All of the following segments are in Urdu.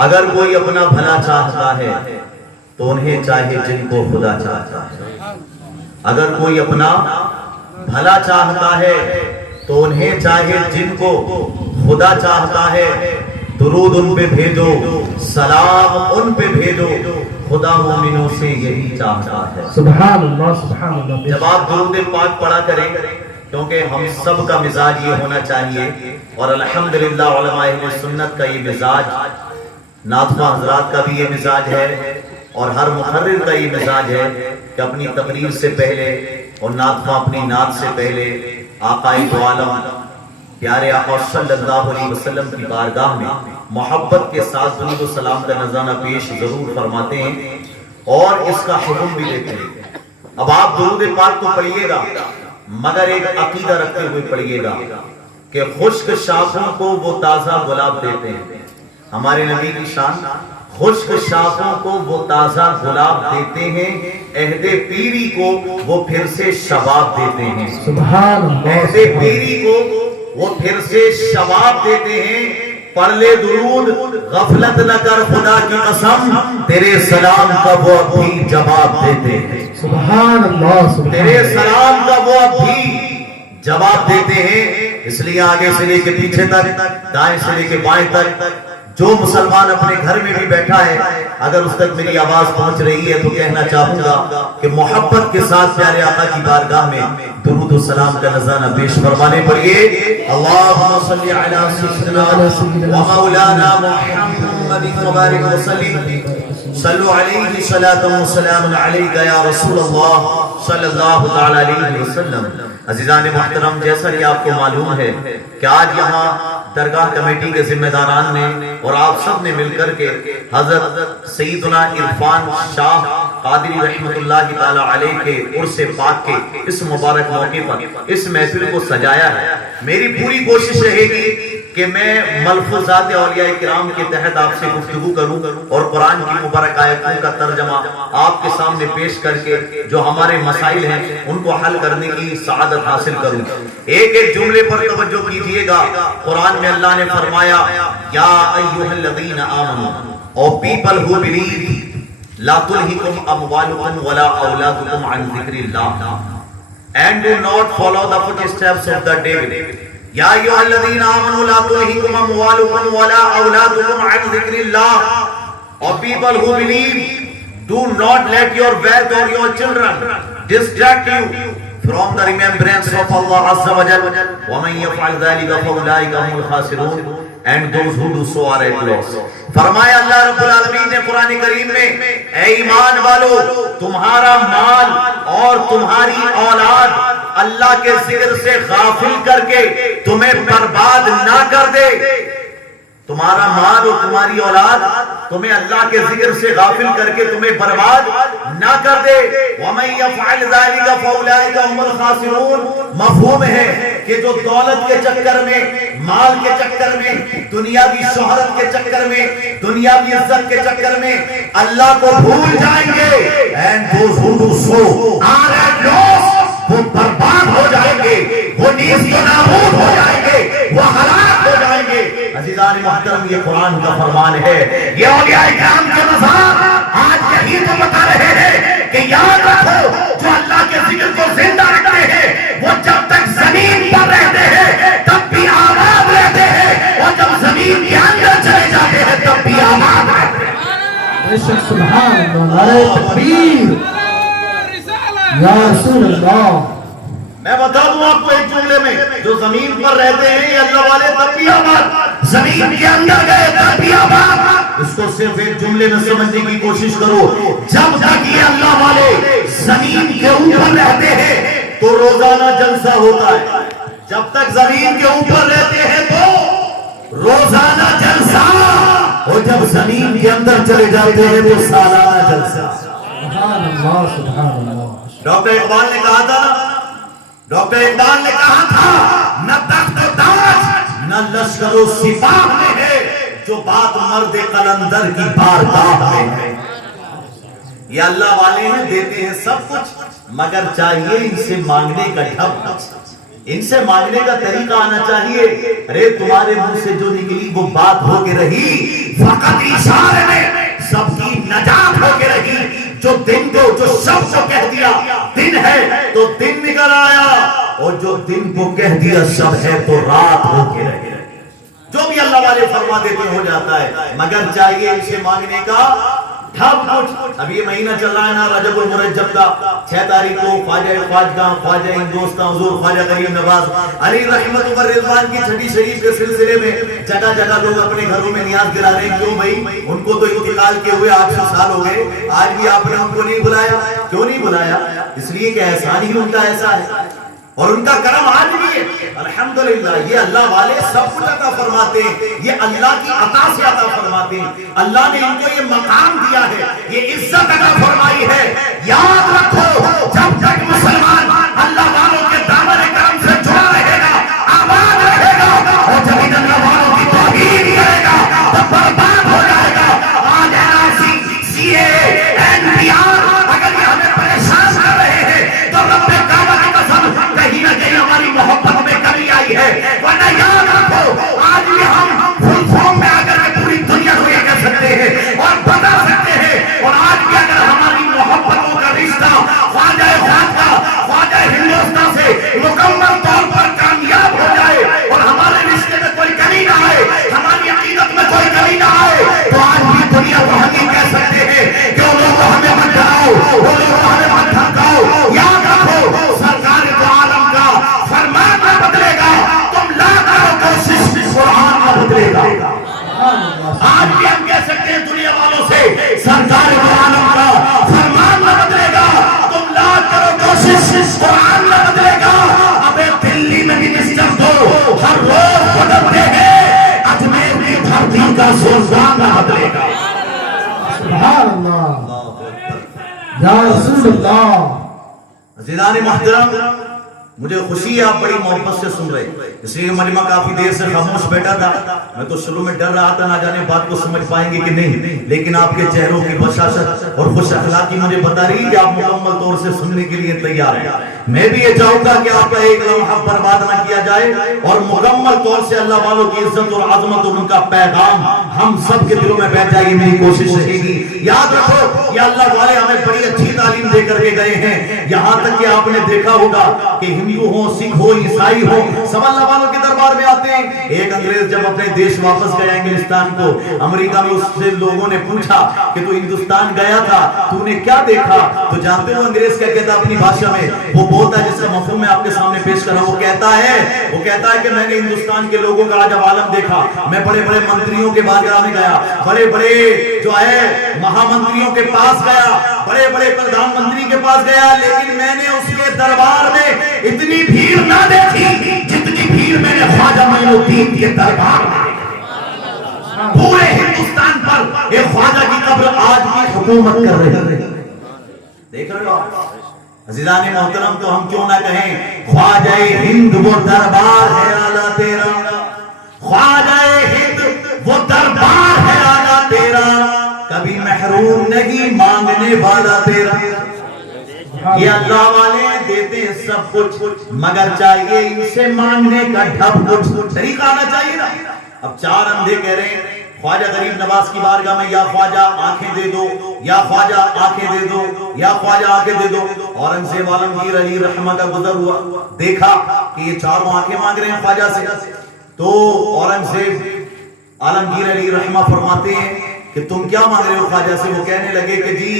اگر کوئی اپنا بھلا چاہتا ہے تو انہیں چاہے جن کو خدا چاہتا ہے. اگر کوئی اپنا بھلا چاہتا ہے تو انہیں چاہے جن کو خدا چاہتا ہے. درود ان پہ بھیجو، سلام ان پہ بھیجو، خدا مومنوں سے یہی چاہتا ہے. سبحان اللہ سبحان اللہ. جب آپ درود پاک پڑھا کریں، کیونکہ ہم سب کا مزاج یہ ہونا چاہیے، اور الحمدللہ علماء اہل سنت کا یہ مزاج، ناطقہ حضرات کا بھی یہ مزاج ہے، اور ہر محرر کا یہ مزاج ہے کہ اپنی تقریر سے پہلے اور ناطقہ اپنی نعت سے پہلے آقائے دو عالم پیارے آقا صلی اللہ علیہ وسلم کی بارگاہ میں محبت کے ساتھ درود و سلام کا نذرانہ پیش ضرور فرماتے ہیں اور اس کا حکم بھی دیتے ہیں. اب آپ درود پاک تو پڑھیے گا، مگر ایک عقیدہ رکھتے ہوئے پڑھیے گا کہ خشک شاخوں کو وہ تازہ گلاب دیتے ہیں. ہمارے نبی کی شان، خشک شاخوں کو وہ تازہ گلاب دیتے ہیں، عہد پیری کو وہ پھر سے شباب دیتے ہیں. سبحان اللہ. عہد پیری کو وہ پھر سے شباب دیتے ہیں. پڑھ لے درود، غفلت نہ کر خدا کی قسم، تیرے سلام کا وہ اب بھی جواب دیتے ہیں. سبحان اللہ. تیرے سلام کا وہ اب بھی جواب دیتے ہیں. اس لیے آگے سے لے کے پیچھے تک، دائیں سے لے کے بائیں تک، جو مسلمان اپنے گھر میں بھی بیٹھا ہے، اگر اس تک میری آواز پہنچ رہی ہے تو کہنا چاہوں گا کہ محبت کے ساتھ پیارے آقا کی بارگاہ میں درود و سلام کا نذرانہ پیش فرمانے پڑیے. اللہم صلی علی سیدنا و مولانا محمد مبارک وسلم، صلو علیہ صلاۃ و سلام علیک یا رسول اللہ صلی اللہ علیہ وسلم. عزیزان محترم، جیسا کہ آپ کو معلوم ہے کہ آج یہاں درگاہ کمیٹی کے ذمہ داران نے اور آپ سب نے مل کر کے حضرت سیدنا عرفان شاہ قادری رحمت اللہ تعالی علیہ کے عرس پاک کے اس مبارک موقع پر اس محفل کو سجایا ہے. میری پوری کوشش رہے گی کہ میں ملفوظات اولیاء کرام کے تحت آپ سے گفتگو کروں اور قرآن کی مبارک آیتوں کا ترجمہ آپ کے سامنے پیش کر کے جو ہمارے مسائل ہیں ان کو حل کرنے کی سعادت حاصل کروں. ایک ایک جملے پر توجہ کیجئے گا. قرآن میں اللہ نے فرمایا، یا ایھا الذین آمنوا، او پیپل ہو بلیو، لا تلہکم اموالکم ولا اولادکم عن ذکر اللہ، and do not follow the footsteps of the devil. یا ایھا الذین آمنوا لا تلہکم اموالکم ولا اولادکم عن ذکر اللہ. O people who believe, do not let your wealth or your children distract you from the remembrance of Allah Azza wa Jal. وَمَنْ يَفْعَلْ ذَلِكَ فَأُولَٰئِكَ هُمُ الْخَاسِرُونَ. And those who do so are at loss. فرمایا اللہ رب العالمین نے قرآن کریم میں، اے ایمان والو، تمہارا مال اور تمہاری اولاد اللہ کے ذکر سے غافل کر کے تمہیں برباد نہ کر دے. تمہارا مال اور تمہاری اولاد تمہیں اللہ کے ذکر سے غافل کر کے تمہیں برباد نہ کر دے. وَمَن يَفْعَلْ ذَلِكَ فَأُولَٰئِكَ هُمُ الْخَاسِرُونَ. مفہوم ہے کہ جو دولت کے چکر میں، مال کے چکر میں، دنیاوی شہرت کے چکر میں، دنیاوی عزت کے چکر میں اللہ کو بھول جائیں گے، and those who do so are at loss. وہ برباد ہو جائیں گے، وہ نیست و نابود ہو جائیں گے، وہ ہلاک ہو جائیں گے. عزیزان محترم، یہ قرآن کا فرمان ہے. یہ اولیاء کرام کے مزار آج یہی تو بتا رہے ہیں کہ یاد رکھو، جو اللہ کے ذکر کو زندہ رکھتے ہیں وہ جب تک زمین پر رہتے ہیں تب بھی آباد رہتے ہیں، اور جب زمین کے اندر چلے جاتے ہیں تب بھی آباد رہتے ہیں. سبحان اللہ. نعرہ تکبیر یا رسول اللہ. میں بتا دوں آپ کو ایک جملے میں، جو زمین پر رہتے ہیں یہ اللہ والے تب بھی آباد، زمین کے اندر گئے تب بھی آباد. اس کو صرف ایک جملے میں سمجھنے کی کوشش کرو. جب تک یہ اللہ والے زمین کے اوپر رہتے ہیں تو روزانہ جلسہ ہوتا ہے. جب تک زمین کے اوپر رہتے ہیں تو روزانہ جلسہ، اور جب زمین کے اندر چلے جاتے ہیں تو سالانہ جلسہ. سبحان اللہ سبحان اللہ. ڈاکٹر اقبال نے کہا تھا ڈاکٹر اقبال نے کہا تھا، نہ تخت و تاج نہ لشکر و سپاہ میں ہے جو بات مرد قلندر کی بارگاہ میں ہے. یہ اللہ والے ہیں، دیتے ہیں سب کچھ، مگر چاہیے ان سے مانگنے کا ڈھب، ان سے مانگنے کا طریقہ آنا چاہیے. ارے تمہارے منہ سے جو نکلی وہ بات ہو کے رہی، فقط اشارے میں سب کی نجات ہو کے رہی. جو دن کو جو شب کو کہہ دیا دن ہے تو دن نکل آیا, اور جو دن کو کہہ دیا شب ہے تو رات ہو کے رہی. جو بھی اللہ والے فرما دیتے ہو جاتا ہے, مگر چاہیے اسے مانگنے کا ڈھب کچھ. اب یہ مہینہ چل رہا ہے نا رجب المرجب کا, 6 تاریخ کو خواجہ خواجگاں خواجہ ہندوستان حضور خواجہ غریب نواز علی رحمت و رضوان کی چھٹی شریف کے سلسلے میں جگہ جگہ لوگ اپنے گھروں میں نیاز گرا رہے ہیں. کیوں بھائی, ان کو تو انتقال کے ہوئے 800 سال ہو گئے, آج بھی آپ نے ان کو نہیں بلایا. کیوں نہیں بلایا؟ اس لیے کہ احسان ہی ان کا ایسا ہے اور ان کا کرم آج بھی ہے. الحمدللہ یہ اللہ والے سب کچھ عطا فرماتے ہیں, یہ اللہ کی عطا سے عطا فرماتے ہیں. اللہ نے ان کو یہ مقام دیا ہے, یہ عزت عطا فرمائی ہے. یاد رکھو جب تک مسلمان اللہ والوں کے دامن کرم سے جڑا رہے گا آباد رہے گا, اور جب اللہ والوں کی توہین کرے گا تو برباد ہو جائے گا. آج NRC CAA NPR اگر یہ ہمیں پریشان کر رہے ہیں تو رب کعبہ کی قسم کہیں نہ کہیں ہماری محبت میں کمی آئی ہے. ورنہ یاد رکھو آج بھی ہم فل فارم میں آ کر پوری دنیا کو یہ کہہ سکتے ہیں اور بتا سکتے ہیں. اور آج بھی اگر ہماری محبتوں کا رشتہ خواجہ خواجہ خواجہ ہندوستان سے مکمل طور پر کامیاب ہو جائے اور ہمارے رشتے میں کوئی کمی نہ آئے, ہماری عقیدت میں کوئی کمی نہ آئے, تو آج بھی دنیا کو ہم یہ کہہ سکتے ہیں کہ وہ لوگ ہمیں مت ڈراؤ, وہ لوگ ہمیں مت دھمکاؤ. یاد رکھو سرکار دو عالم کا فرمان نہ بدلے گا, تم لا کرو کوشش قرآن نہ بدلے گا. آج بھی ہم کہہ سکتے ہیں دنیا والوں سے سرکار دو عالم کا فرمان نہ بدلے گا, تم لا کرو کوشش قرآن نہ بدلے گا. ابے دلی میں بھی مسجد دو ہر روز بدلتے ہیں, اجمیر کی دھرتی کا سلطان نہ بدلے گا. سبحان اللہ یا رسول اللہ. عزیزان محترم, مجھے خوشی ہے آپ بڑی محبت سے سن رہے, اس لیے مجمع کافی دیر سے خاموش بیٹھا تھا. میں تو شروع میں ڈر رہا تھا نہ جانے بات کو سمجھ پائیں گے کہ نہیں, لیکن آپ کے چہروں کی بشاشت اور خوش اخلاقی مجھے بتا رہی ہے کہ آپ مکمل طور سے سننے کے لیے تیار ہیں. میں بھی یہ چاہوں گا کہ آپ کا ایک لمحہ برباد نہ کیا جائے اور مکمل طور سے اللہ والوں کی عزت اور عظمت اور ان کا پیغام ہم سب کے دلوں میں بیٹھ جائے, میری کوشش رہے گی. یاد رکھو یہ اللہ والے ہمیں بڑی اچھی تعلیم دے کر کے گئے ہیں. یہاں تک کہ آپ نے دیکھا ہوگا کہ ہندو ہو, سکھ ہو, عیسائی ہو, سب اللہ والوں کے دربار میں آتے ہیں. ایک انگریز جب اپنے دیش واپس گیا انگلستان کو, امریکہ میں اس سے لوگوں نے پوچھا کہ تو ہندوستان گیا تھا, تو نے کیا دیکھا؟ تو جانتے ہو انگریز کیا کہتا اپنی بھاشا میں؟ وہ بولتا ہے جس کا مفہوم میں آپ کے سامنے پیش کر رہا ہوں. وہ کہتا ہے کہ میں نے ہندوستان کے لوگوں کا عجب عالم دیکھا. میں بڑے بڑے منتریوں کے بارگاہ میں گیا, بڑے بڑے جو ہے مہا منتریوں کے پاس گیا, بڑے بڑے پردھان منتری کے پاس گیا, لیکن میں نے اس کے دربار میں اتنی بھیڑ نہ دیکھی جتنی بھیڑ میں نے خواجہ معین الدین کے دربار میں. پورے ہندوستان پر ایک خواجہ کی قبر آج بھی حکومت کر رہی ہے. دیکھ رہے ہو عزیزان محترم, تو ہم کیوں نہ کہیں خواجہ ہند وہ دربار ہے آلہ تیرا, خواجہ ہند وہ دربار ہے آلہ تیرا, کبھی محروم نہیں مانگنے والا تیرا. یہ اللہ والے دیتے ہیں سب کچھ, مگر چاہیے ان سے مانگنے کا ڈھب کچھ طریقہ آنا چاہیے نا. اب 4 اندھے کہہ رہے ہیں خواجہ غریب نواز کی بارگاہ میں, یا خواجہ آنکھیں دے دو, یا خواجہ آنکھیں دے دو, یا خواجہ آنکھیں دے دو. اورنگزیب عالمگیر علی رحمہ کا گزر ہوا, دیکھا کہ یہ 4 آنکھیں مانگ رہے ہیں خواجہ سے. تو اورنگزیب عالمگیر علی رحمہ فرماتے ہیں کہ تم کیا مانگ رہے ہو خواجہ سے؟ وہ کہنے لگے کہ جی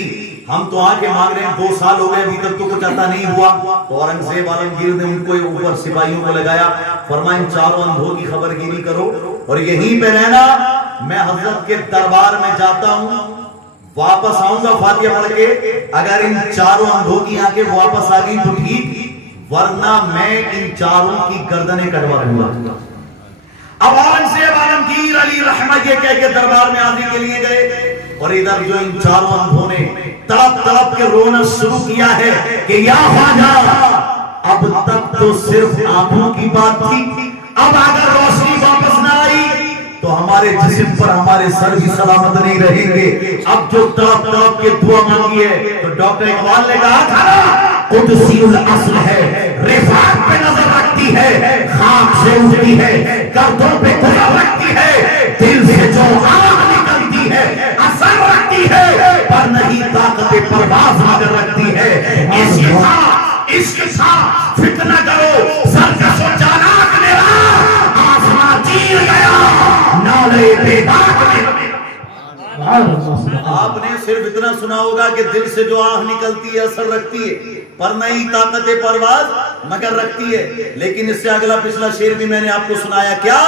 ہم تو آنکھیں مانگ رہے ہیں, 2 سال ہو گئے ابھی تک تو کچھ عطا نہیں ہوا. تو اورنگزیب عالمگیر نے ان کو اوپر سپاہیوں کو لگایا, فرمایا ان 4 اندھوں کی خبر گیری کرو اور یہیں پہ رہنا, میں حضرت کے دربار میں جاتا ہوں, واپس آؤں گا فاتحہ پڑھ کے. اگر ان 4 اندھوں کی آنکھیں واپس آ گئی تو ٹھیک, ورنہ میں ان 4 کی گردنیں کٹوا دوں گا. اب اورنگزیب عالمگیر علی رحمہ یہ کہہ کے دربار میں آنے کے لیے گئے, اور ادھر جو ان 4 اندھوں نے تڑپ تڑپ کے رونا شروع کیا ہے کہ یا خواجہ اب تک تو صرف آنکھوں کی بات تھی, اب اگر روشنی واپس نہ آئی تو ہمارے جسم پر ہمارے سر بھی سلامت نہیں رہیں گے. اب جو تڑپ تڑپ کے دعا مانگی ہے, تو ڈاکٹر اقبال نے کہا تھا قدسی الاصل ہے, رفعت پہ نظر رکھتی ہے, خاک سے اٹھتی ہے, گردوں پہ قدر رکھتی ہے, دل سے جو آگ نکل عشق تھا فتنہ کرو سرکش و چالاک میرا آسمان چیر گیا نالے بے باک میرا. آپ نے صرف اتنا سنا ہوگا کہ دل سے جو آہ نکلتی ہے اثر رکھتی ہے پر نہیں طاقت پرواز مگر رکھتی ہے. لیکن اس سے اگلا پچھلا شعر بھی میں نے آپ کو سنایا کیا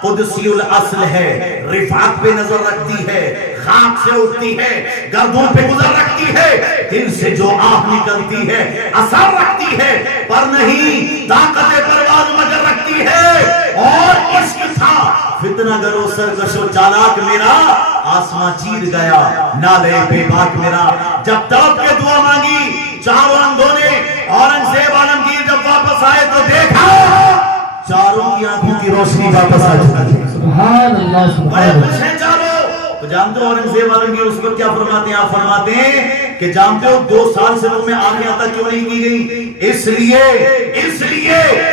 قدسی الاصل ہے رفعت پہ نظر رکھتی ہے خاک سے اٹھتی ہے گردوں پہ گزر رکھتی ہے دل سے جو آہ نکلتی ہے اثر رکھتی ہے پر نہیں طاقت پرواز مگر رکھتی ہے. اور عشق تھا فتنہ گرو سرکش و چالاک میرا آسمان چیر گیا نالے بے باک میرا. جب تڑپ کے دعا مانگی چاروں اندھوں نے اورنگزیب عالمگیر جب واپس آئے تو دیکھا چاروں کی آنکھوں کی روشنی واپس آ چکی ہے. سبحان اللہ بڑے خوش ہیں چاروں. تو جانتے ہو اورنگزیب عالمگیر اس پر کیا فرماتے ہیں؟ آپ فرماتے ہیں کہ جانتے ہو 2 سال سے تمہیں آنکھیں عطا کیوں نہیں کی گئی؟ اس لیے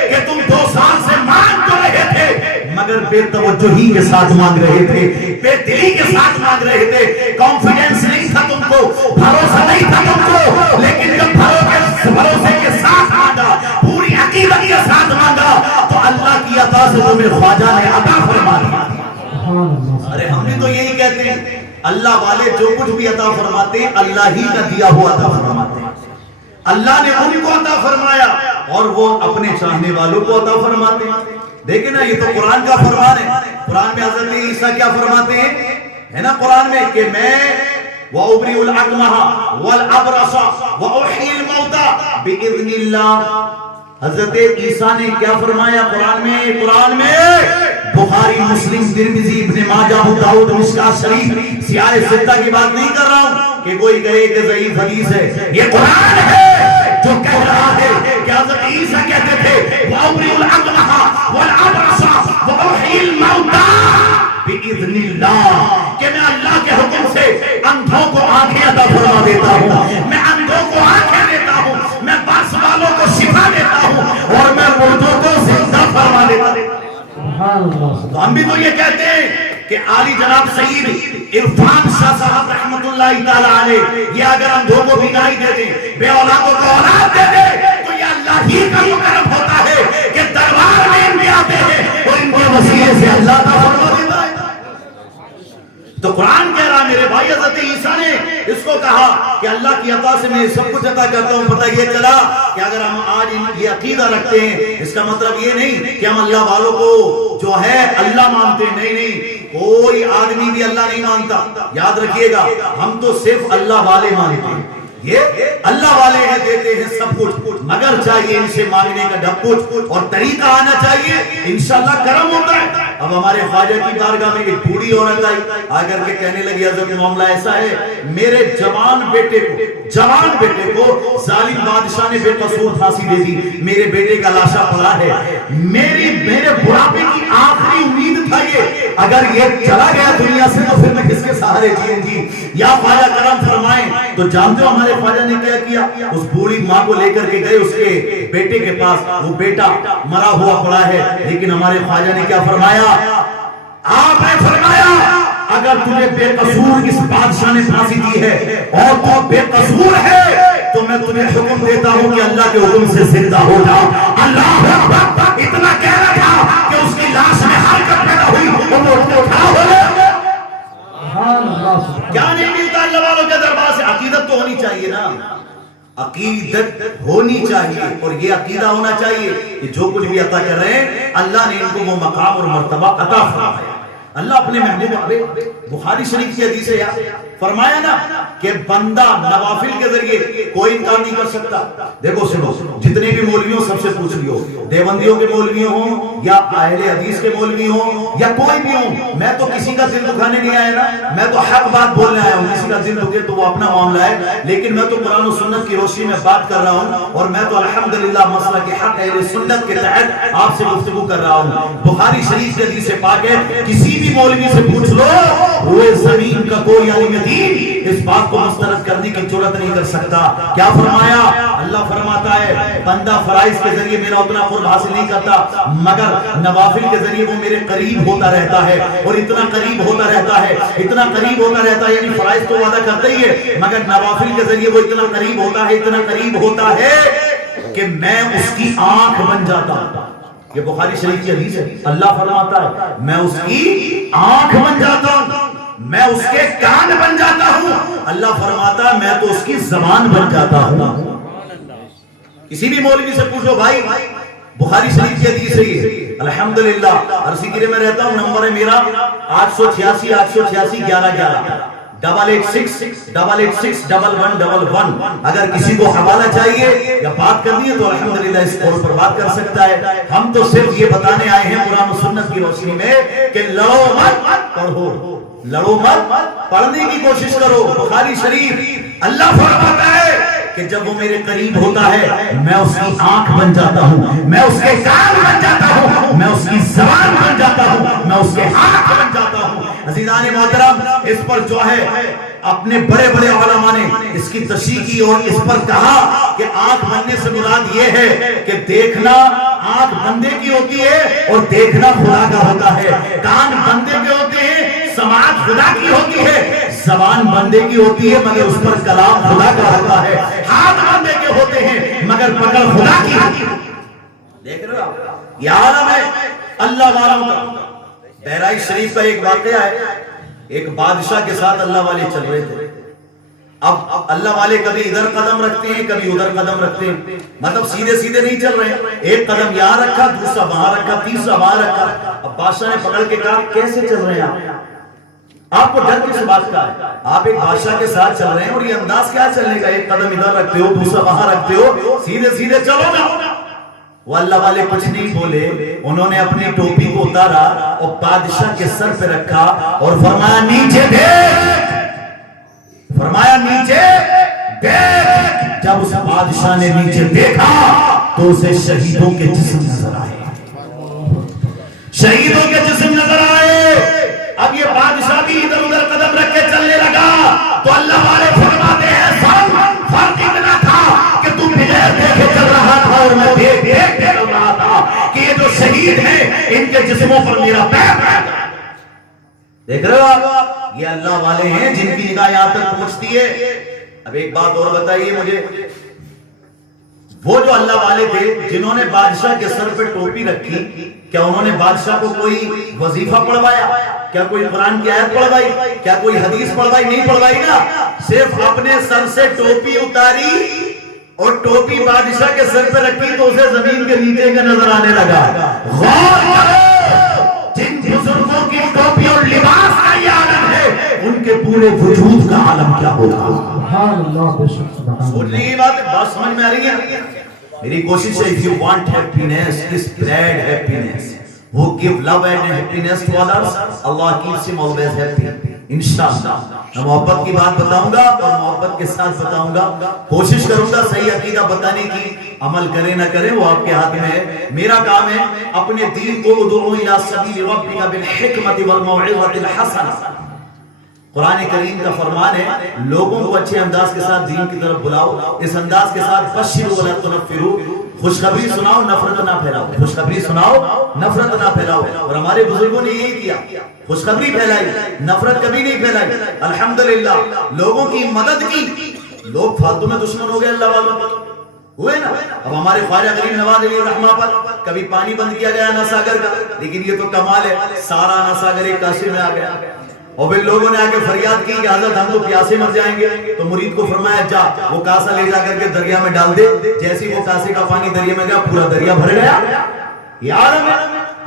کہ تم 2 سال سے مانگ تو رہے تھے مگر بے توجہی کے ساتھ مانگ رہے تھے بے دلی کے ساتھ مانگ رہے تھے. کانفیڈنس نہیں تھا تم کو بھروسہ نہیں تھا تم کو. لیکن جب بھروسے کے ساتھ مانگا پوری عقیدت کے ساتھ مانگا تو اللہ کی عطا سے تمہیں خواجہ نے عطا فرما دیا. ارے ہم بھی تو یہی کہتے ہیں اللہ والے جو کچھ بھی عطا فرماتے ہیں اللہ ہی کا دیا ہوا عطا فرماتے ہیں. اللہ نے ان کو عطا فرمایا اور وہ اپنے چاہنے والوں کو عطا فرماتے ہیں. دیکھیں نا یہ تو قرآن کا فرمان ہے. قرآن میں حضرت عیسیٰ کیا فرماتے ہیں ہے نا قرآن میں کہ میں وَأُبْرِئُ الْأَكْمَحَ وَالْأَبْرَصَ وَأُحْيِي الْمَوْتَى بِإِذْنِ اللَّهِ. حضرت عیسیٰ نے کیا فرمایا قرآن میں بخاری مسلم ترمذی ابن ماجہ ابو داؤد مشکاۃ شریف سیاہ ستہ کی بات نہیں کر رہا ہوں کہ کوئی کہے کہ ضعیف حدیث ہے. یہ قرآن ہے جو کہہ رہا ہے کہ حضرت عیسیٰ کہتے تھے وَأُبْرِئُ الْأَكْمَحَ وَالْأَبْرَصَ وَأُحْيِي الْمَوْتَى بِإِذْنِ اللَّهِ کہ میں اللہ کے حکم سے اندھوں کو آنکھیں عطا فرما دیتا ہوں میں اندھوں کو آنکھیں دیتا ہوں میں باس والوں کو شفا دیتا ہوں اور میں مردوں کو زندہ فرما دیتا ہوں. تو ہم بھی تو یہ کہتے ہیں کہ عالی جناب سید عرفان شاہ صاحب رحمت اللہ تعالی علیہ یہ اگر اندھوں کو بینائی دے دیں بے اولادوں کو اولاد دے دیں تو یہ اللہ ہی کا کرم ہوتا ہے کہ دربار میں ان کے آتے ہیں اور ان کے وسیلے سے اللہ کا فرما دیتا ہے. تو قرآن کہہ رہا میرے بھائی حضرت عیسیٰ نے اس کو کہا کہ اللہ کی عطا سے میں سب کچھ عطا کرتا ہوں. پتہ یہ چلا کہ اگر ہم آج یہ عقیدہ رکھتے ہیں اس کا مطلب یہ نہیں کہ ہم اللہ والوں کو جو ہے اللہ مانتے ہیں. نہیں کوئی آدمی بھی اللہ نہیں مانتا. یاد رکھیے گا ہم تو صرف اللہ والے مانتے ہیں. یہ اللہ والے ہیں دیتے ہیں سب کچھ مگر چاہیے ان سے مانگنے کا ڈھب کچھ اور طریقہ آنا چاہیے انشاءاللہ کرم ہوتا ہے. اب ہمارے خواجہ کی بارگاہ میں ایک بوڑھی عورت آئی آ کر کے کہنے لگی حضرت معاملہ ایسا ہے میرے جوان بیٹے کو ظالم بادشاہ نے بے قصور پھانسی دے دی. میرے بیٹے کا لاشا پڑا ہے میرے بڑھاپے کی آخری امید تھا یہ اگر یہ چلا گیا دنیا سے تو پھر میں کس کے سہارے جیوں گی. یا خواجہ کرم فرمائیں. تو جانتے ہو ہمارے خواجہ نے کیا کیا؟ اس بوڑھی ماں کو لے کر کے گئے اس کے بیٹے کے پاس. وہ بیٹا مرا ہوا پڑا ہے لیکن ہمارے خواجہ نے کیا فرمایا؟ آپ نے فرمایا اگر تجھے بے قصور اس بادشاہ نے پھانسی دی ہے اور تو بے قصور ہے تو میں تمہیں حکم دیتا ہوں کہ اللہ کے حکم سے زندہ ہو جا. اللہ اکبر اتنا کہہ رہا تھا کہ اس کی لاش میں حرکت پیدا ہوئی وہ اٹھا ہو گیا. کیا نہیں ملتا اللہ والوں کے دربار سے؟ عقیدت تو ہونی چاہیے نا. عقیدت ہونی چاہیے اور یہ عقیدہ ہونا چاہیے کہ جو کچھ بھی عطا کر رہے ہیں اللہ نے ان کو وہ مقام اور مرتبہ عطا فرمایا. اللہ اپنے محبوب بخاری شریف کی حدیث ہے فرمایا نا کہ بندہ نوافل کے ذریعے کوئی انکار نہیں کر سکتا. دیکھو سنو جتنے بھی مولویوں سب سے پوچھ لیو دیوبندیوں کے مولوی ہوں یا اہل حدیث کے مولوی ہوں یا کوئی بھی ہوں میں تو کسی کا دل دکھانے نہیں آیا نا. میں تو حق بات بولنے آیا ہوں. کسی کا دل دکھے تو وہ اپنا معاملہ ہے لیکن میں تو قرآن و سنت کی روشنی میں بات کر رہا ہوں اور میں تو الحمدللہ مسئلہ کے حق اہل سنت کے تحت آپ سے گفتگو کر رہا ہوں. بخاری شریف کی حدیث پاک ہے کسی بھی مولوی سے پوچھ لو روئے زمین کا کوئی عالم دین اس بات کو مسترد کرنے کی جرات نہیں کر سکتا. کیا فرمایا؟ اللہ فرماتا ہے بندہ فرائض کے ذریعے میرا اتنا قرب حاصل نہیں کرتا مگر نوافل کے ذریعے وہ میرے قریب ہوتا رہتا ہے اور اتنا قریب ہوتا رہتا ہے اتنا قریب ہوتا رہتا ہے. یعنی فرائض تو وعدہ کرتا ہی ہے مگر نوافل کے ذریعے وہ اتنا قریب ہوتا ہے اتنا قریب ہوتا ہے کہ میں اس کی آنکھ بن جاتا ہوں. یہ بخاری شریف کی حدیث ہے. اللہ فرماتا ہے میں اس کی آنکھ بن جاتا ہوں, میں اس کے کان بن جاتا ہوں. اللہ فرماتا ہے میں تو اس کی زبان بن جاتا ہوں. کسی بھی مولوی سے پوچھو بھائی, بخاری شریف کی حدیث ہے یہ. الحمدللہ عرصی گرے میں رہتا ہوں, نمبر ہے میرا 886 886 1111 886 اگر کسی کو حوالہ چاہیے یا بات کرنی ہے تو الحمدللہ اس کال پر بات کر سکتا ہے. ہم تو صرف یہ بتانے آئے ہیں قرآن و سنت کی روشنی میں کہ لڑو مت, پڑھو, لڑو مت, پڑھنے کی کوشش کرو. بخاری شریف اللہ فرماتا ہے کہ جب وہ میرے قریب ہوتا ہے میں اس کی آنکھ بن جاتا ہوں, میں اس کے کان بن جاتا ہوں, میں اس کی زبان بن جاتا ہوں, میں اس کے ہاتھ بن جاتا ہوں. عزیزان محترم, اس پر جو ہے اپنے بڑے بڑے علماء نے اس کی تشریح کی اور اس پر کہا کہ آنکھ بننے سے مراد یہ ہے کہ دیکھنا آنکھ بندے کی ہوتی ہے اور دیکھنا خدا کا ہوتا ہے. کان بندے کے ہوتے ہیں, سماعت خدا کی ہوتی ہے. زبان بندے کی ہوتی ہے مگر اس پر کلام خدا کا ہوتا ہے. ہاتھ بندے کے ہوتے ہیں مگر پکڑ خدا کی ہوتی ہے. دیکھ رہے ہو یہ عالم ہے اللہ والوں کا. بہرائچ شریف کا ایک واقعہ ہے, ایک بادشاہ کے ساتھ اللہ والے چل رہے تھے. اب اللہ والے کبھی ادھر قدم رکھتے ہیں کبھی ادھر قدم رکھتے ہیں, مطلب سیدھے سیدھے نہیں چل رہے ہیں. ایک قدم یہاں رکھا, دوسرا وہاں رکھا, تیسرا وہاں رکھا. اب بادشاہ نے پکڑ کے کہا کیسے چل رہے ہیں آپ کو ڈر کس بات کا ہے؟ آپ ایک بادشاہ کے ساتھ چل رہے ہیں اور یہ انداز کیا چلنے کا, ایک قدم ادھر رکھتے ہو دوسرا وہاں رکھتے ہو, سیدھے سیدھے چلو نا. وہ اللہ والے کچھ نہیں بولے, انہوں نے اپنی ٹوپی کو اتارا اور بادشاہ کے سر پہ رکھا اور فرمایا نیچے دیکھ, فرمایا نیچے دیکھ. جب اس بادشاہ نے نیچے دیکھا تو اسے شہیدوں کے جسم نظر آئے, شہیدوں کے جسم نظر آئے. اب یہ بادشاہ بھی ادھر ادھر قدم رکھ کے چلنے لگا تو اللہ والے فرماتے ہیں فرق اتنا تھا کہ تم بغیر دیکھے چل رہا تھا اور میں دیکھ دیکھ کے چل رہا تھا کہ یہ جو شہید ہیں ان کے جسموں پر میرا پیر ہے. دیکھ رہے ہو آپ, یہ اللہ والے ہیں جن کی نگاہ یہاں تک پہنچتی ہے. اب ایک بات اور بتائیے مجھے, وہ جو اللہ والے تھے جنہوں نے بادشاہ کے سر پہ ٹوپی رکھی, کیا انہوں نے بادشاہ کو کوئی وظیفہ پڑھوایا, کیا کوئی قرآن کی آیت پڑھوائی, کیا کوئی حدیث پڑھوائی؟ نہیں پڑھوائی نا. صرف اپنے سر سے ٹوپی اتاری اور ٹوپی بادشاہ کے سر پہ رکھی تو اسے زمین کے نیچے کا نظر آنے لگا. غور کرو, جن بزرگوں کی ٹوپی اور لباس کا یہ عالم ہے ان کے پورے وجود کا عالم کیا ہوگا. سبحان اللہ, بے شک سبحان اللہ. سوچنے کی بات ہے, بات سمجھ میں آ رہی ہے. میری کوشش ہے if you want happiness, spread happiness. Who give love and happiness to others, Allah keeps him always happy. انشاءاللہ میں محبت کی بات بتاؤں گا اور محبت کے ساتھ بتاؤں گا. کوشش کروں گا صحیح عقیدہ بتانے کی, عمل کرے نہ کرے وہ آپ کے ہاتھ میں ہے. میرا کام ہے اپنے دین کو ادعو الی سبیل ربک بالحکمت والموعظۃ الحسنہ. قرآن کریم کا فرمان ہے لوگوں کو اچھے انداز کے ساتھ دین کی طرف بلاؤ, اس انداز کے ساتھ بشروا ولا تنفروا, خوشخبری سناؤ نفرت نہ پھیلاؤ, خوشخبری سناؤ نفرت نہ پھیلاؤ. اور ہمارے بزرگوں نے یہی کیا, خوشخبری پھیلائی, نفرت کبھی نہیں پھیلائی. الحمدللہ لوگوں کی مدد کی. لوگ فالتو میں دشمن ہو گئے اللہ والوں ہوئے نا. اب ہمارے خواجہ غریب نواز علی الرحمہ پر کبھی پانی بند کیا گیا نا ساگر کا, لیکن یہ تو کمال ہے سارا نا ساگر ایک کاشی میں آ گیا. اور پھر لوگوں نے آگے فریاد کی کہ حضرت ہم تو پیاسے مر جائیں گے, تو مرید کو فرمایا جا وہ کاسا لے جا کر کے دریا میں ڈال دے. جیسی وہ کاسے کا پانی دریا میں گیا پورا دریا بھر گیا. یہ عالم ہے.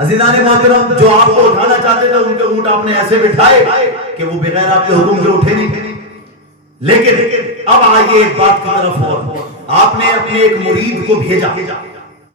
عزیزان محترم, جو آپ کو اٹھانا چاہتے تھے ان کے اونٹ آپ نے ایسے بٹھائے کہ وہ بغیر آپ کے حکم کے اٹھے نہیں. لیکن اب آئیے ایک بات کی طرف, آپ نے اپنے ایک مرید کو بھیجا